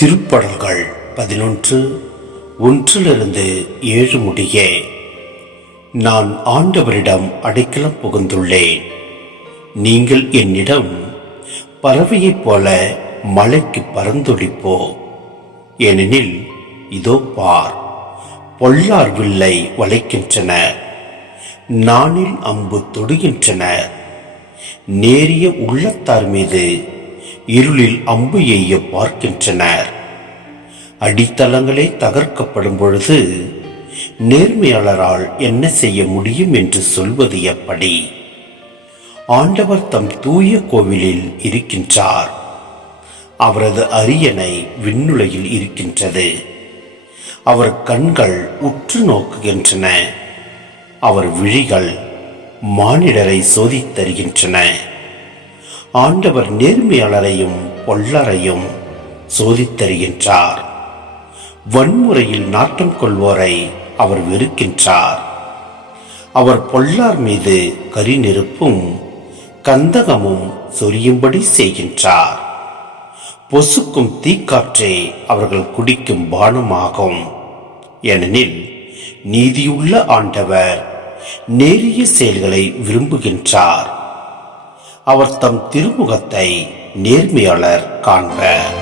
திருப்படல்கள் 11 1-7 முடிய. நான் ஆண்டவரிடம் அடைக்கலம் புகுந்துள்ளேன். நீங்கள் என்னிடம் பறவையைப் போல மலைக்கு பறந்தொழிப்போ. ஏனெனில் இதோ பார், பொல்லார் வில்லை வளைக்கின்றனர், நாணில் அம்பு தொடுகின்றனர், நேரிய உள்ளத்தார் மீது இருளில் அம்பு எய்ய பார்க்கின்றனர். அடித்தளங்களே தகர்க்கப்படும் பொழுது நேர்மையாளரால் என்ன செய்ய முடியும் என்று சொல்வது எப்படி? ஆண்டவர் தம் தூய கோவிலில் இருக்கின்றார். அவரது அரியணை விண்ணுலகில் இருக்கின்றது. அவர் கண்கள் உற்று நோக்குகின்றன. அவர் விழிகள் மானிடரை சோதித்தருகின்றன. ஆண்டவர் நேர்மையாளரையும் பொல்லாரையும் சோதித்தருகின்றார். வன்முறையில் நாட்டம் கொள்வோரை அவர் வெறுக்கின்றார். அவர் பொல்லார் மீது கரி நெருப்பும் கந்தகமும் சொரியும்படி செய்கின்றார். பொசுக்கும் தீக்காற்றே அவர்கள் குடிக்கும் பானமாகும். ஏனெனில் நீதியுள்ள ஆண்டவர் நேரிய செயல்களை விரும்புகின்றார். அவர் தம் திருமுகத்தை நேர்மையாளர் காண்பர்.